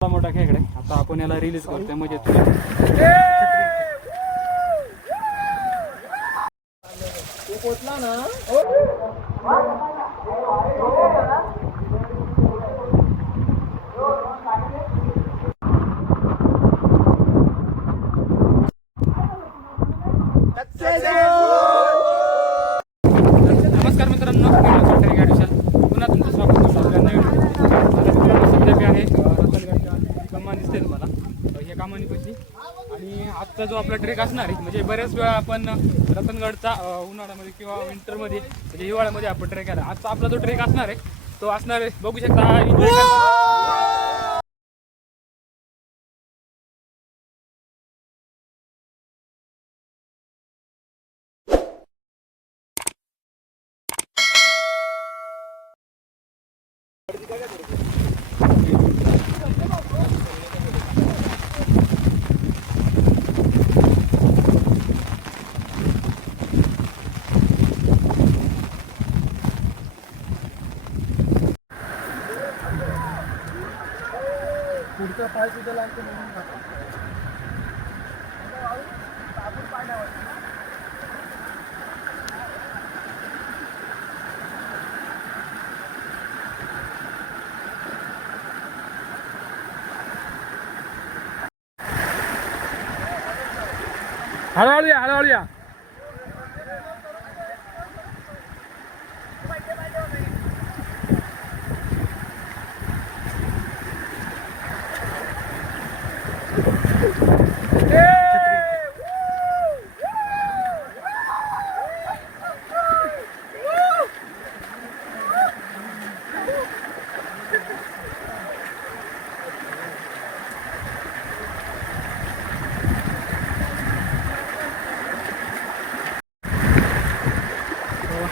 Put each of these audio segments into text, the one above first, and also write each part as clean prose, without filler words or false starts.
मोठा खेकडे आता आपण याला रिलीज करतोय म्हणजे पोचला ना. नमस्कार मित्रांनो, पुन्हा तुमचं स्वागत करतो आपल्या नवीन सध्या मी आहे रतनगडच्या कमानी दिसते तुम्हाला हे कामानीपाशी. आणि आजचा जो आपला ट्रेक असणार आहे म्हणजे बऱ्याच वेळा आपण रतनगडचा उन्हाळ्यामध्ये किंवा विंटरमध्ये म्हणजे हिवाळ्यामध्ये आपण ट्रेक केला. आजचा आपला जो ट्रेक असणार आहे तो असणार आहे बघू शकता हा एन्जॉय पुढचा पाय सुद्धा लागतो म्हणून हळूहळू या हळूहळू या.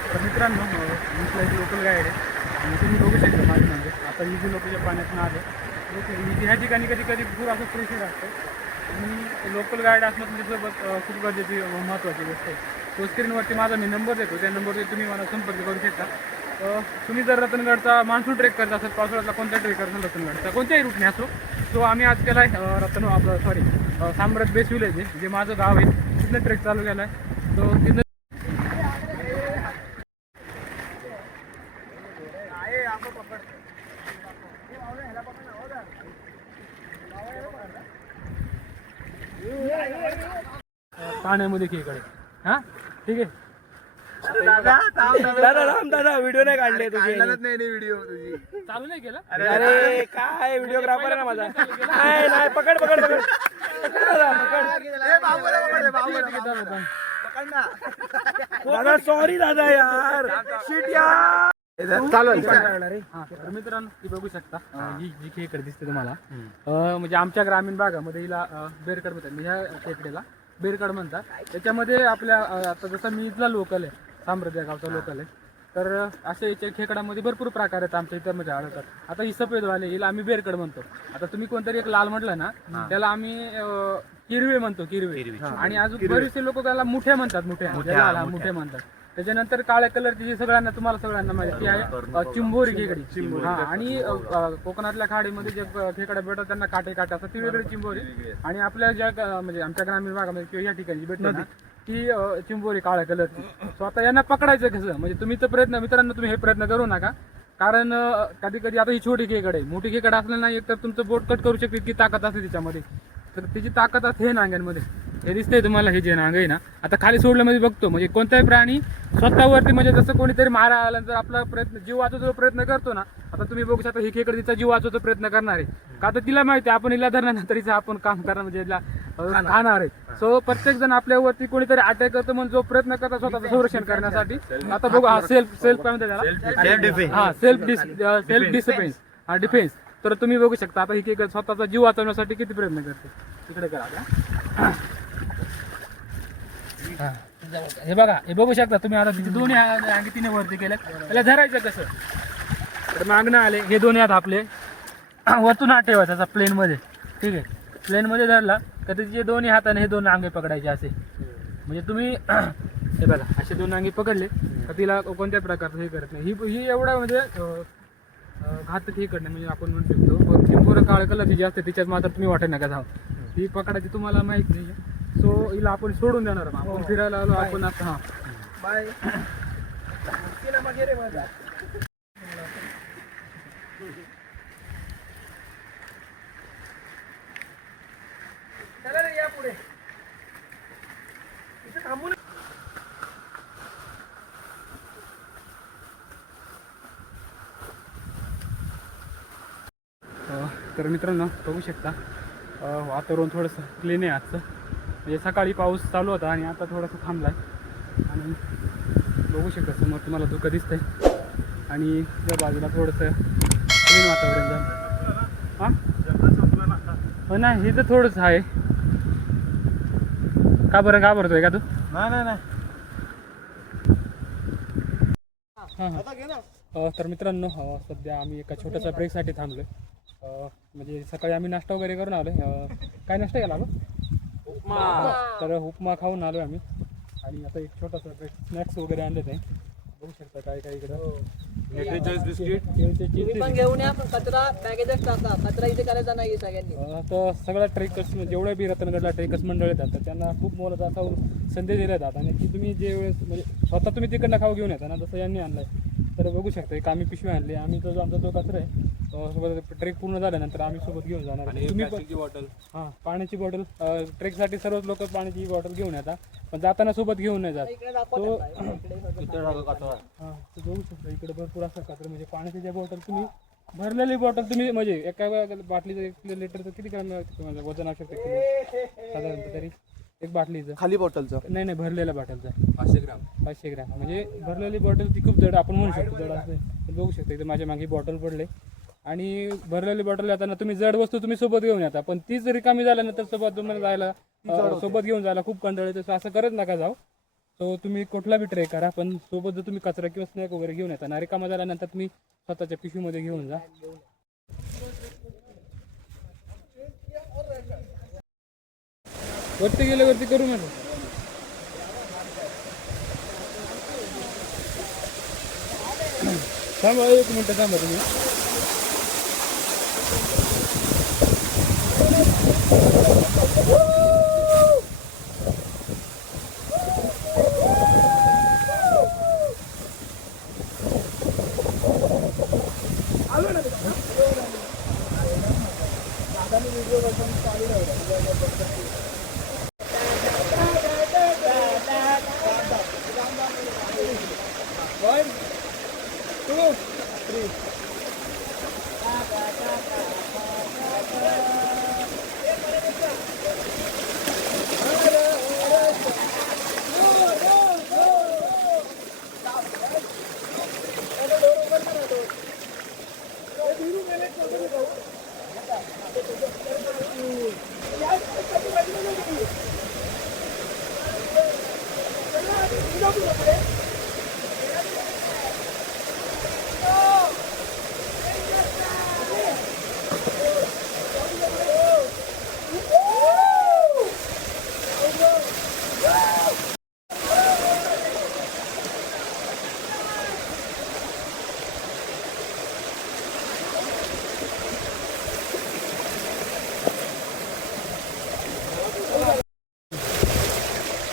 तर मित्रांनो इथला एक लोकल गाईड आहे आणि तुम्ही बघू शकता माझ्या म्हणजे आता ही जी लोकलच्या पाण्यातून आले ह्या ठिकाणी कधी कधी खूप असं प्रेशर असतं आणि लोकल गाईड असणं तुमच्यासोबत खूप गरजेची महत्त्वाची गोष्ट आहे. तो स्क्रीनवरती माझा मी नंबर देतो, त्या नंबरवरती तुम्ही मला संपर्क करू शकता. तुम्ही जर रतनगडचा मान्सून ट्रेक करत असाल, पावसाळ्यातला कोणता ट्रेक करत असाल रतनगडचा कोणत्याही रूटने असो, तो आम्ही आज केला आहे आपलं साम्राज्य बेस विलेज आहे जे माझं गाव आहे, तिथनं ट्रेक चालू केला आहे. तो तिथं पाण्यामध्ये खेकडे. हा ठीक आहे दादा व्हिडिओ नाही काढले तुझे. नाही व्हिडिओ तुझी चालू नाही केलं. अरे काय व्हिडिओग्राफर आहे ना माझा. नाही नाही पकड पकड पकड दादा सॉरी दादा यार शिट यार. चालू तर मित्रांनो ती बघू शकता ही जी खेकडे दिसते तुम्हाला म्हणजे आमच्या ग्रामीण भागामध्ये हिला बेरकड म्हणतात. म्हणजे ह्या खेकडेला बेरकड म्हणतात. त्याच्यामध्ये आपल्या आता जसं मी इथला लोकल आहे, साम्राज्य गावचा लोकल आहे, तर अशा याच्या खेकडामध्ये भरपूर प्रकार आहेत आमच्या इथं मध्ये आढळतात. आता ही सफेदवाले हिला आम्ही बेरकड म्हणतो. आता तुम्ही कोणतरी एक लाल म्हटलं ना त्याला आम्ही किरवे म्हणतो, किरवे. आणि अजून बरेचसे लोक त्याला मुठ्या म्हणतात, मुठे म्हणतात. त्याच्यानंतर काळ्या कलरची जी सगळ्यांना तुम्हाला सगळ्यांना माहिती आहे चिंबोरी खेकडी. हा आणि कोकणातल्या खाडीमध्ये जे खेकडे भेटतात त्यांना काटे असतात ती वेगळी चिंबोरी. आणि आपल्या ज्या म्हणजे आमच्या ग्रामीण भागामध्ये किंवा या ठिकाणी भेटतात ना ती चिंबोरी काळ्या कलरची. सो आता यांना पकडायचं कसं म्हणजे तुम्ही तर प्रयत्न मित्रांनो तुम्ही हे प्रयत्न करू नका, कारण कधी कधी आता ही छोटी खेकडे मोठी खेकडे असलं नाही एक तर तुमचं बोट कट करू शकते इतकी ताकद असते तिच्यामध्ये. तर तिची ताकद असते हे नांग्यांमध्ये. हे दिसतंय तुम्हाला हे जे नांग आहे ना आता खाली सोडल्यामध्ये बघतो म्हणजे कोणताही प्राणी स्वतःवरती म्हणजे जसं कोणीतरी मारा आल्यानंतर आपला प्रयत्न जीव वाचवतो प्रयत्न करतो ना. आता तुम्ही बघू शकता ही खेकडे तिचा जीव वाचवतो प्रयत्न करणार आहे का तर तिला माहिती आहे आपण हिला धरल्यानंतर आपण काम करणार म्हणजे खाणार आहे. सो प्रत्येक जण आपल्यावरती कोणीतरी अटॅक करतो म्हणून जो प्रयत्न करतात स्वतःचं संरक्षण करण्यासाठी. आता बघू हा सेल्फ काय म्हणतात त्याला, हा सेल्फ डिफेन्स. हा डिफेन्स. तर तुम्ही बघू शकता आता ही खेकडे स्वतःचा जीव वाचवण्यासाठी किती प्रयत्न करते. तिकडे करा हे बघा हे बघू शकता तुम्ही. आता तिथे दोन्ही अंगी तिने वरती केल्या. त्याला धरायचं कसं तर मागणं आले हे दोन्ही हात आपले वरतून हात ठेवायचा त्याचा प्लेनमध्ये. ठीक आहे, प्लेनमध्ये धरला तर तिचे दोन्ही हाताने हे दोन अंगे पकडायचे असे. म्हणजे तुम्ही हे बघा असे दोन अंगे पकडले तर तिला कोणत्या प्रकारचं हे करत नाही. ही एवढा म्हणजे घातक हे करणे म्हणजे आपण म्हणू शकतो पूर्ण काळं कलरची जी असते तिच्यात मात्र तुम्ही वाटेल नका जाऊ. ही पकडायची तुम्हाला माहित नाही. सो हिला आपण सोडून देणार मग आपण फिरायला आलो आपण आता. हा बाय रे माझा चला रे या पुढे इथे थांबू. तर मित्रांनो बघू शकता वातावरण थोडंसं क्लीन आहे आजचं. म्हणजे सकाळी पाऊस चालू होता आणि आता थोडासा थांबला आहे. आणि बघू शकता समोर तुम्हाला धुकं दिसतंय आणि त्या बाजूला थोडंसं क्लीन वातावरण झालं. हां हो नाही हे तर थोडंच आहे. का बरं घाबरतोय का तू? नाही हां तर मित्रांनो सध्या आम्ही एका छोट्याशा ब्रेकसाठी थांबलो आहे. म्हणजे सकाळी आम्ही नाश्ता वगैरे करून आलो. काय नाश्ता केला आपण? तर उपमा खाऊन आलो आम्ही. आणि आता एक छोटासा ब्रेक स्नॅक्स वगैरे आणले ते बघू शकता काय काय इकडं तुम्ही पण घेऊन या, पण कचरा बॅगेतच टाका. कचरा इथे करायचा नाही सगळ्यांनी. तर सगळ्या ट्रेकर्स जेवढे बी रतनगडला ट्रेकर्स मंडळ येतात तर त्यांना खूप मोलाचा असा संदेश दिला जातात. आणि की तुम्ही जे वेळेस म्हणजे स्वतः तुम्ही तिकडनं खाऊ घेऊन येता ना जसं यांनी आणलं आहे. तर बघू शकता एक आम्ही पिशवी आणली. आम्ही तो जो आमचा जो कचरा आहे सोबत ट्रेक पूर्ण झाल्यानंतर आम्ही सोबत घेऊन जाणार. तुम्ही पण हां पाण्याची बॉटल ट्रेकसाठी सर्वच लोक पाण्याची बॉटल घेऊन येतात पण जाताना सोबत घेऊन नाही जात. इकडे दाखवा तो त्यांना. इकडे हां तर बघू शकता इकडे भरपूर असं कचरा म्हणजे पाण्याची ज्या बॉटल तुम्ही भरलेली बॉटल तुम्ही म्हणजे एका बाटलीचं 1 लिटरचं किती ग्रॅम वजन असू शकतं किलो साधारणतः तरी एक बाटलीचं खाली बॉटलचं नाही भरलेल्या बॉटलचं 500 ग्रॅम म्हणजे भरलेली बॉटल ती खूप जड आपण म्हणू शकतो जड असते. तर बघू शकता इथे माझ्या मागे बॉटल पडले आणि भरलेली बॉटल येताना तुम्ही जड वस्तू तुम्ही सोबत घेऊन येता पण तीच रिकामी झाल्यानंतर सोबत तुम्हाला जायला सोबत घेऊन जायला खूप कंटाळ येतो. असं करत नका जाऊ. सो तुम्ही कुठला बी ट्रेक करा पण सोबत जर तुम्ही कचरा किंवा स्नॅक वगैरे घेऊन येता ना रिकामा झाल्यानंतर तुम्ही स्वतःच्या पिशवीमध्ये घेऊन जा. वरती गेल्यावरती करू नका. थांबा 1 मिनिट थांबा तुम्ही.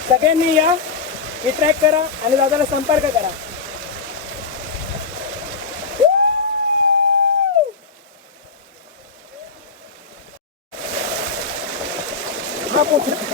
सगळ्यांनी या हे ट्रॅक करा आणि दादाला संपर्क करा. हा पोहोच.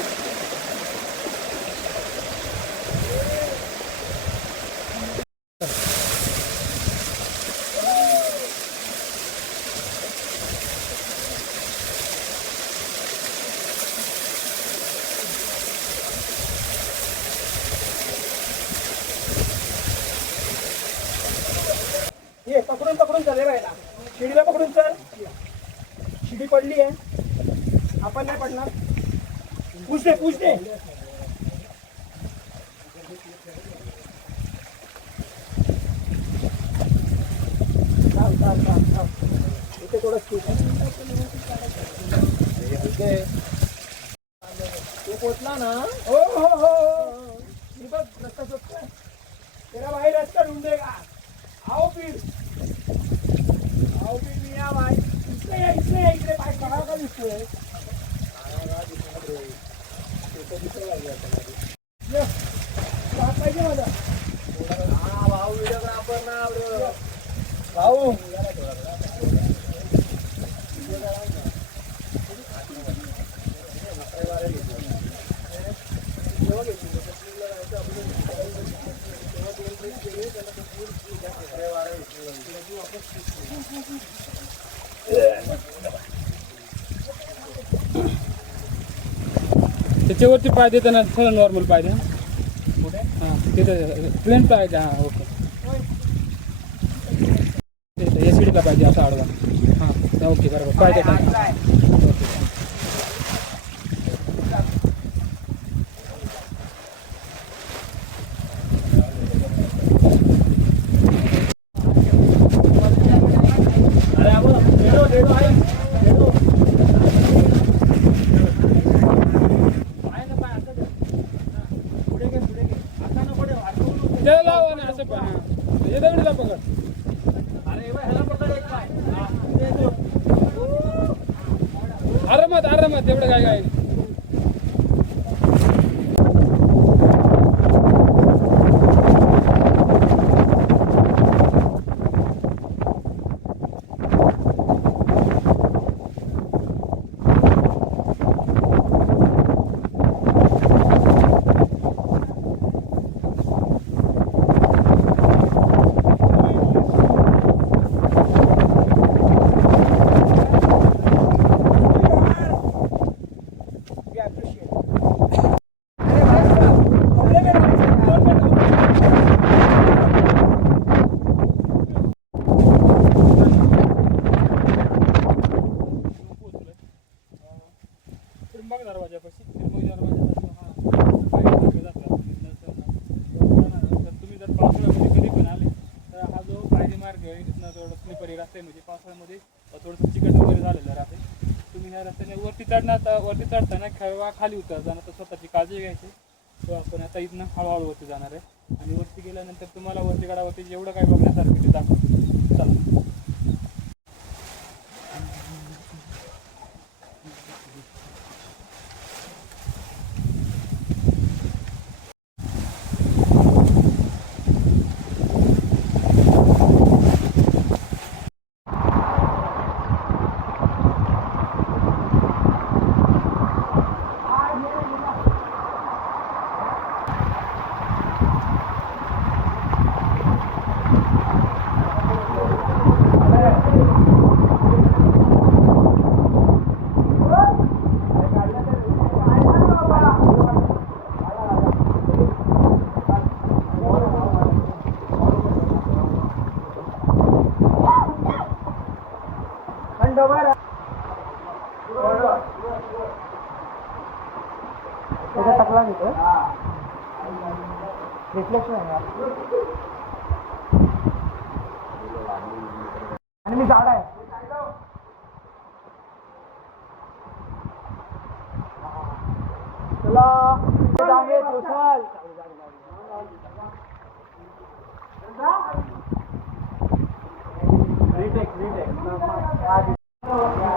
ये पकडून चल राहिला. शिडीला पकडून चल. शिडी पडली आहे आपण नाही पडणार. पूछ दे इथे थोडं तू पोचला ना. हो बघ रस्ता शोधतोय. तेरा भाई रास्ता ढूंढेगा. आओ फिर मियाँ भाई. इससे दिसतोय. पाहिजे माझा भाऊ त्याच्यावरती पाय देताना थोडं नॉर्मल पाय द्या. हां तिथं प्लेन पाहिजे. हां ओके. एसिडीला पाहिजे असा आडवा. हां ओके बरोबर पाय देताना ओके. त्याला लावा ना असं पण. हे दगडीला पकड. आरामात आरामात एवढं काय काय. त्र्यंबक दरवाजापाशी त्र्यंबक दरवाजा तर तुम्ही जर पावसाळ्यामध्ये कधी पण आले तर हा जो पायरी मार्ग आहे इथनं थोडं स्लिपरी रस्ता आहे. म्हणजे पावसाळ्यामध्ये थोडंसं चिकट वगैरे झालेलं राहते. तुम्ही ह्या रस्त्याने वरती चढताना खाली उतरताना तर स्वतःची काळजी घ्यायची. तो आपण आता इथनं हळूहळू वरती जाणार आहे आणि वरती गेल्यानंतर तुम्हाला वरती गडावरती जेवढं काही बघण्यासारखं ते दाखवतो. चला. टाकला रिफ्लेक्शन आहे आणि मी झाड आहे. चला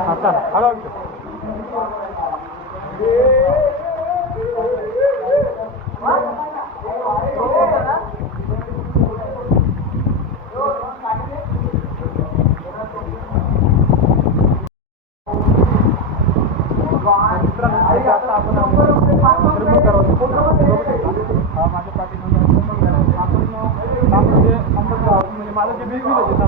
आता हळूहळू माझ्या पाठीमध्ये म्हणजे माझं जे बिल होते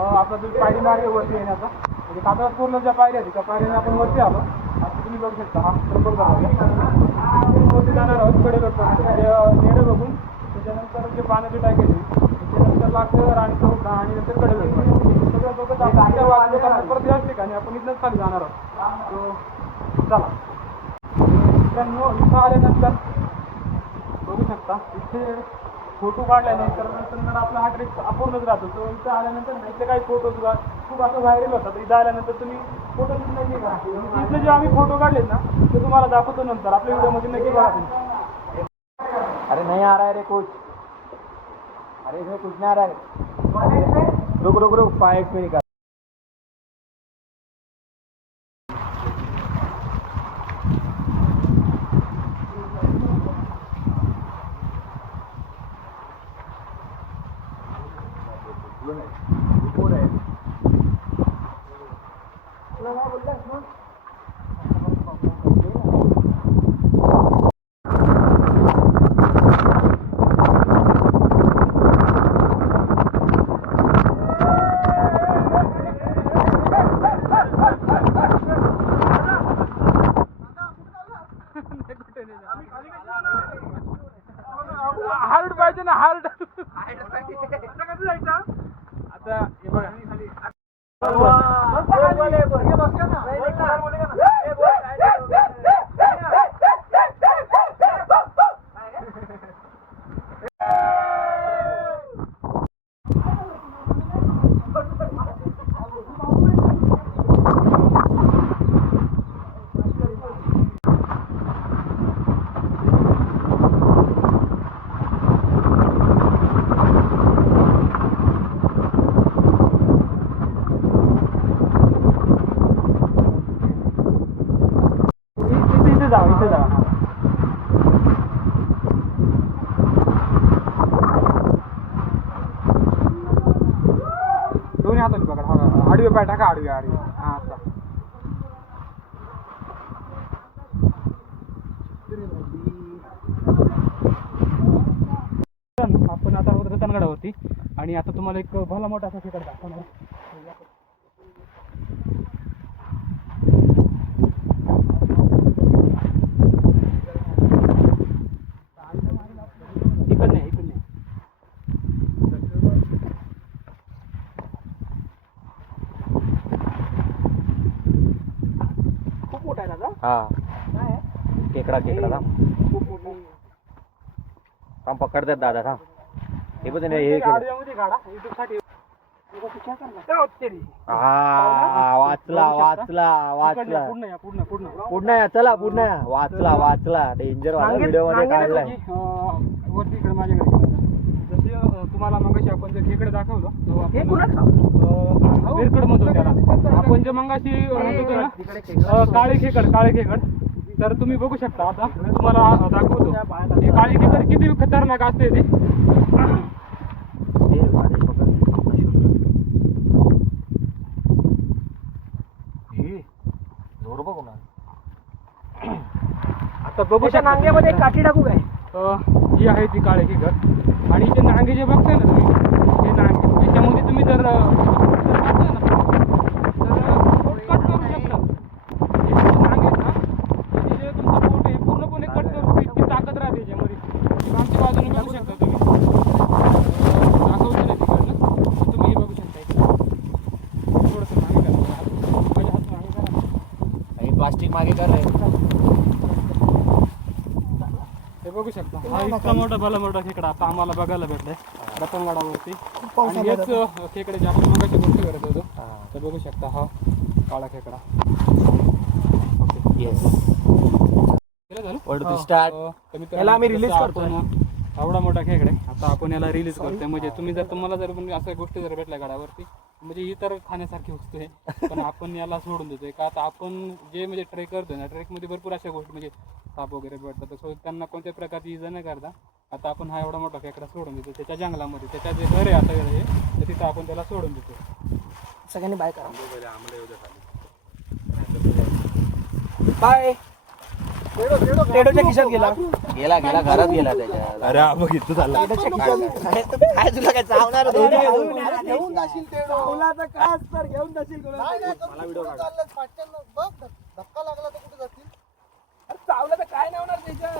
आपला जो पायरी मार्ग वरती येण्याचा म्हणजे कातळपूरला ज्या पायऱ्या आहेत त्या पायऱ्याने आपण वरती आलो. आता तुम्ही बघू शकता हा त्र्यंबक दरवाजा वरती जाणार आहोत. कडे नेडं बघून त्याच्यानंतर जे पाण्याचे टाके त्याच्यानंतर लागतं राणी चौक आणि नंतर कडे सगळं बघत आपण परत याच ठिकाणी आपण इथनंच खाली जाणार आहोत. चला मित्रांनो इथं आल्यानंतर बघू शकता इथे फोटो काढल्याने तर आपला हा ट्रिप अपूर्णच राहतो. तो इथं आल्यानंतर इथले काही फोटोज खूप असं व्हायरल होतात. इथं आल्यानंतर तुम्ही फोटो नक्की बघा. इथले जे आम्ही फोटो काढलेत ना ते तुम्हाला दाखवतो नंतर आपल्या व्हिडिओमध्ये नक्की बघा. अरे नहीं आ रहा है रे कुछ. अरे इसमें कुछ नहीं आ रहा है. रुक 5 मिनट. तुला काय बोललास मग? हार्ड पाहिजे ना हार्ड. कसं जायचं आता हे बघा इथे जा इथे जा. दोन्ही हाताने पकड. हा आडवे पाय टाका आडवे आडवे. हा असा आपण आता होतो रतनगडावरती आणि आता तुम्हाला एक भला मोठा असा खेकडा दाखवणार. इकडे नाही इकडे नाही. खूप मोठा आहे दादा. हा काय आहे? खेकडा खेकडा खूप मोठा. थांब पकडतात दादा थांब. हे पण हे आडव्यामध्ये काढा YouTube साठी. हा वाचला वाचला वाचला. पूर्ण या पूर्ण पूर्ण पुढनं या चला पुढनं या. वाचला वाचला. डेंजर वाला व्हिडिओ मध्ये काढलाय. वरती इकडे माझ्याकडे जसे तुम्हाला मगाशी आपण जे खेकडे दाखवलं तो हे आपण कुणाचं? बेरकड म्हणतो त्याला. आपण जे मगाशी म्हणतो ना काळे खेकड तर तुम्ही बघू शकता. आता तुम्हाला दाखवतो हे काळे खेकड किती खतरनाक असते ते. जोर बघू ना. आता बघू त्याच्या शकता नांग्यामध्ये तुम्ही. काठी टाकू काय? ही आहे ती काळे खेकड आणि जे नांगे जे बघताय ना तुम्ही हे नांगे याच्यामध्ये तुम्ही जर टाकलं ना तर कट करू शकता. हे जे नांगे आहेत ना हे जे तुमचं पोट आहे पूर्णपणे कट करू इतकी ताकद राहते याच्यामध्ये. आमच्या बाजूने बघू शकता तुम्ही. दाखवतो नाही तिकडनं पण तुम्ही हे बघू शकता इकडे थोडंसं मागे करा. माझ्या हात मागे करा. प्लास्टिक मागे कर रे. हे बघू शकता हा इतका मोठा भला मोठा खेकडा आता आम्हाला बघायला भेटलाय रतनगडावरती. आणि हेच खेकडे जे आपण मगाशी गोष्ट करत होतो तर बघू शकता हा काळा खेकडा. येस केलं झालं वन टू स्टार्ट. कमीत याला आम्ही कमी release जसं करतोय. आपण एवढा मोठा खेकडा आहे आता आपण याला रिलीज करतोय. म्हणजे तुम्ही जर तुम्हाला जर पण अशा गोष्टी जर भेटल्या गडावरती म्हणजे ही तर खाण्यासारखी वस्तू आहे पण आपण याला सोडून देतोय का. आता आपण जे म्हणजे ट्रेक करतोय ना ट्रेकमध्ये भरपूर अशा गोष्टी म्हणजे साप वगैरे भेटतात सो त्यांना कोणत्या प्रकारची इजा न करता आता आपण हा एवढा मोठा खेकडा सोडून देतो त्याच्या जंगलामध्ये. त्याच्या जे घर आहे आता हे तर तिथं आपण त्याला सोडून देतो. सगळ्यांनी बाय करा. बाय. टेडोच्या खिशात गेला. गेला गेला घरात गेला त्याच्या. अरे बघ इथं चालला. टेडोच्या खिशात. काय तुला काय चावणार घेऊन जाशील टेडो. चावलाचं काय असतं घेऊन जाशील कोणाला. मला व्हिडिओ काढ. बघ धक्का लागला तर कुठे जातील. अरे चावलं तर काय नाही होणार त्याच्या.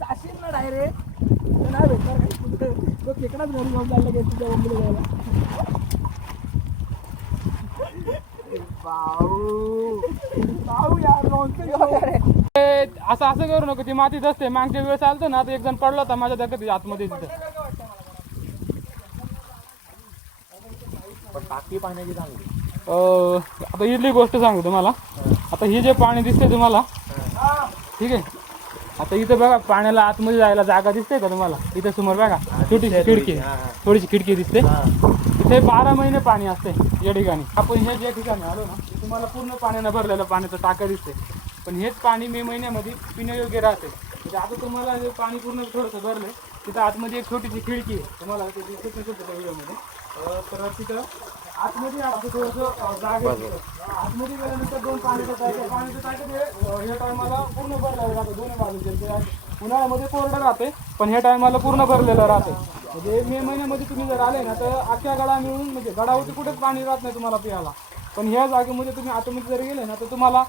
जाशील ना डायरेक्ट. नाही भेटणार काही कुठे. तो खेकडाच घरी घेऊन जायला गेला तुझ्या मम्मीला जायला. भाऊ यार नॉनसेन्स. असं असं करू नको. ती मातीत असते. मागच्या वेळेस आलतो ना आता एक जण पडला होता माझ्या दगत आतमध्ये तिथं. टाकी पाण्याची चांगली. आता इथली गोष्ट सांगू तुम्हाला. आता ही जे पाणी दिसते तुम्हाला ठीक आहे. आता इथं बघा पाण्याला आतमध्ये जायला जागा दिसते का तुम्हाला. इथे समोर बघा छोटीशी खिडकी थोडीशी खिडकी दिसते. इथे 12 महिने पाणी असते या ठिकाणी. आपण हे ज्या ठिकाणी आलो ना तुम्हाला पूर्ण पाण्यानं भरलेलं पाण्याचं टाका दिसते. पण हेच पाणी मे महिन्यामध्ये पिण्यायोग्य राहते. म्हणजे आता तुम्हाला हे पाणी पूर्ण थोडंसं भरलंय तिथं आतमध्ये एक छोटीशी खिडकी आहे तुम्हाला ते दिसत नसेल त्या व्हिडिओमध्ये तर तिथं आतमध्ये आपलं थोडंसं जागा आहे तिथं. आतमध्ये गेल्यानंतर 2 पाण्याचं टाकं ह्या टायमाला पूर्ण भरलेलं राहतं दोन्ही बाजूचे. उन्हाळ्यामध्ये कोरडं राहते पण ह्या टायमाला पूर्ण भरलेलं राहते. म्हणजे मे महिन्यामध्ये तुम्ही जर आले ना तर अख्ख्या गडा मिळून म्हणजे गडावरती कुठेच पाणी राहत नाही तुम्हाला पियाला. पण ह्या जागेमध्ये तुम्ही आतमध्ये जर गेले ना तर तुम्हाला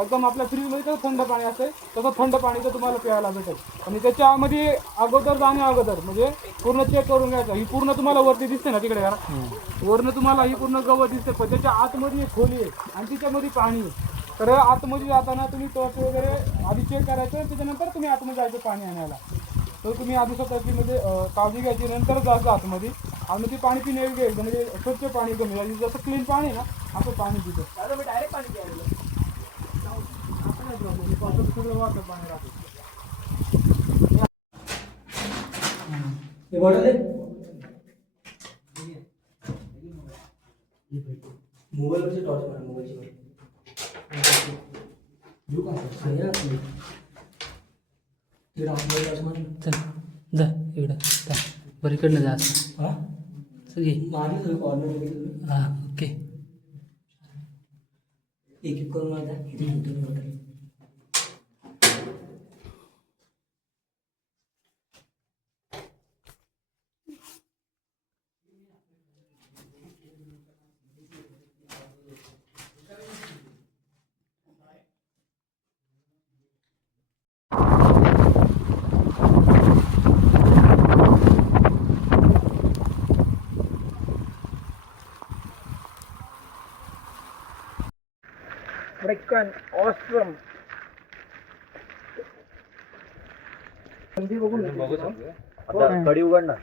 एकदम आपल्या फ्रीजमध्ये कसं थंड पाणी असते तसं थंड पाणी तर तुम्हाला प्यायला भेटेल. आणि त्याच्यामध्ये अगोदर अगोदर म्हणजे पूर्ण चेक करून घ्यायचं. ही पूर्ण तुम्हाला वरती दिसते ना तिकडे वरनं तुम्हाला ही पूर्ण गवत दिसते पण त्याच्या आतमध्ये एक खोली आहे आणि तिच्यामध्ये पाणी आहे. तर आतमध्ये जाताना तुम्ही टॉर्च वगैरे आधी चेक करायचं त्याच्यानंतर तुम्ही आतमध्ये जायचं पाणी आणायला. तर तुम्ही आधी स्वतःची म्हणजे काळजी घ्यायची नंतर जायचं आतमध्ये आणि ते पाणी पिण्यायोग्य घ्यायचं म्हणजे स्वच्छ पाणी कमी म्हणजे जसं क्लीन पाणी ना असं पाणी पितं. मी डायरेक्ट पाणी प्यायला सगळं वाटतं पाणी राहतं. मोबाईलवरची टॉर्च मारा मोबाईलची चल जा इकडं जा बरं इकडनं जा असं हां हां ओके एक करून माझा Freaking awesome. आता कडी उघड ना.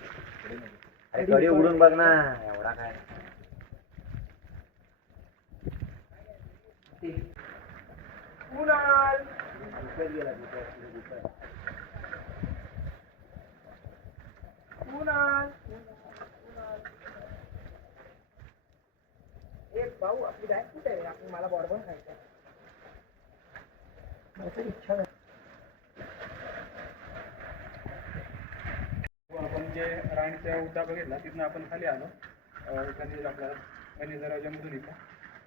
अरे कडी उघडून बघ ना एवढा काय. कुणाल एक भाऊ आपली बॅग कुठे आहे आपण मला बॉर्बर खायचं माझी इच्छा नाही. आपण जे राणीचा उद्दा बघितला तिथून आपण खाली आलो खाली आपला गणेशराजामधून इथं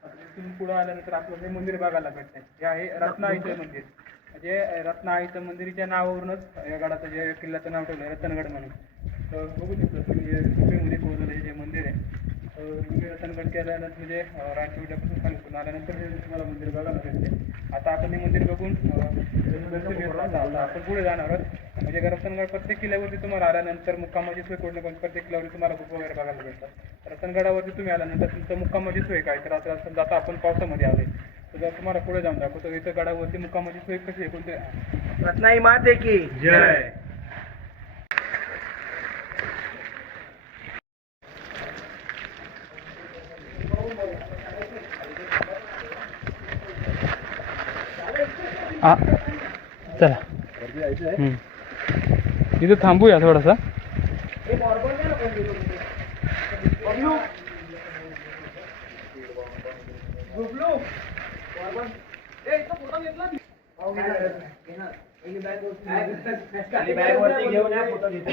तिथून पुढं आल्यानंतर आपलं हे मंदिर बघायला भेटतंय. हे आहे रत्नाईचं मंदिर. म्हणजे रत्नाईचं मंदिरच्या नावावरूनच या गडाचं जे किल्ल्याचं नाव ठेवलं आहे रतनगड म्हणून. तर बघू शकतो तुम्ही गुफेमध्ये कोरलेलं जे मंदिर आहे तुम्ही रतनगड केल्यानंतर म्हणजे राणीच्या उद्यापासून खाली उतरून आल्यानंतर हे तुम्हाला मंदिर बघायला भेटते. आता आपण हे मंदिर बघून दर्शन घेतलं आता आपण पुढे जाणार आहोत. म्हणजे रतनगड प्रत्येक किल्ल्यावरती तुम्हाला आल्यानंतर मुक्कामाची सोय कोण प्रत्येक किल्ल्यावरती तुम्हाला गुफा वगैरे बघायला भेटतात. रतनगडावरती तुम्ही आल्यानंतर तुमचं मुक्कामाची सोय काय तर आता समजा आता आपण पावसामध्ये आलोय तर जर तुम्हाला पुढे जाऊन दाखवतो इथं गडावरती मुक्कामाची सोय कशी आहे कोणते रत्नाई माते की जय. चला इथं थांबूया थोडासा. बॅग वरती घेऊन या फोटो घेतो.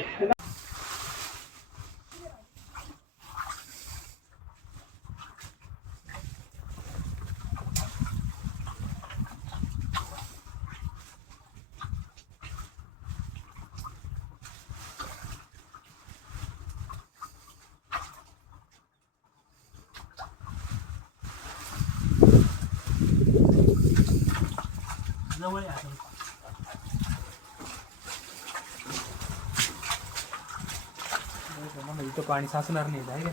इथं पाणी साचणार नाही आहे का.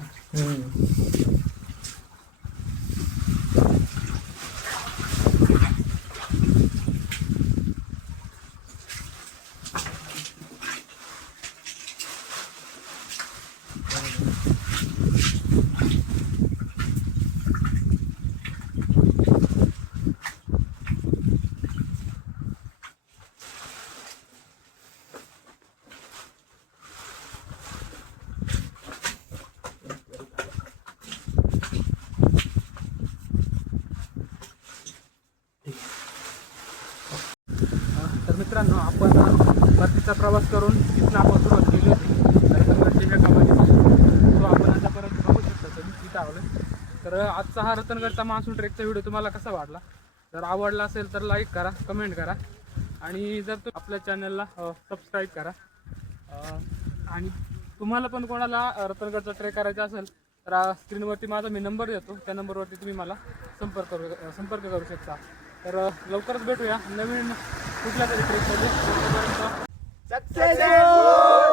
मित्रांनो आपण परतीचा प्रवास करून तिथून आपण सुरुवात केली होती रतनगडच्या ह्या गावाची. तो आपण आता परत बघू तर आजचा हा रतनगडचा मान्सून ट्रेकचा व्हिडिओ तुम्हाला कसा वाटला? जर आवडला असेल तर लाईक करा, कमेंट करा आणि जर तुम्ही आपल्या चॅनलला सबस्क्राईब करा. आणि तुम्हाला पण कोणाला रतनगडचा ट्रेक करायचा असेल तर स्क्रीनवरती माझा मी नंबर देतो, त्या नंबरवरती तुम्ही मला संपर्क करू शकता. तर लवकरच भेटूया नवीन कुठल्या तरी ट्रेकमध्ये. सक्सेसफुल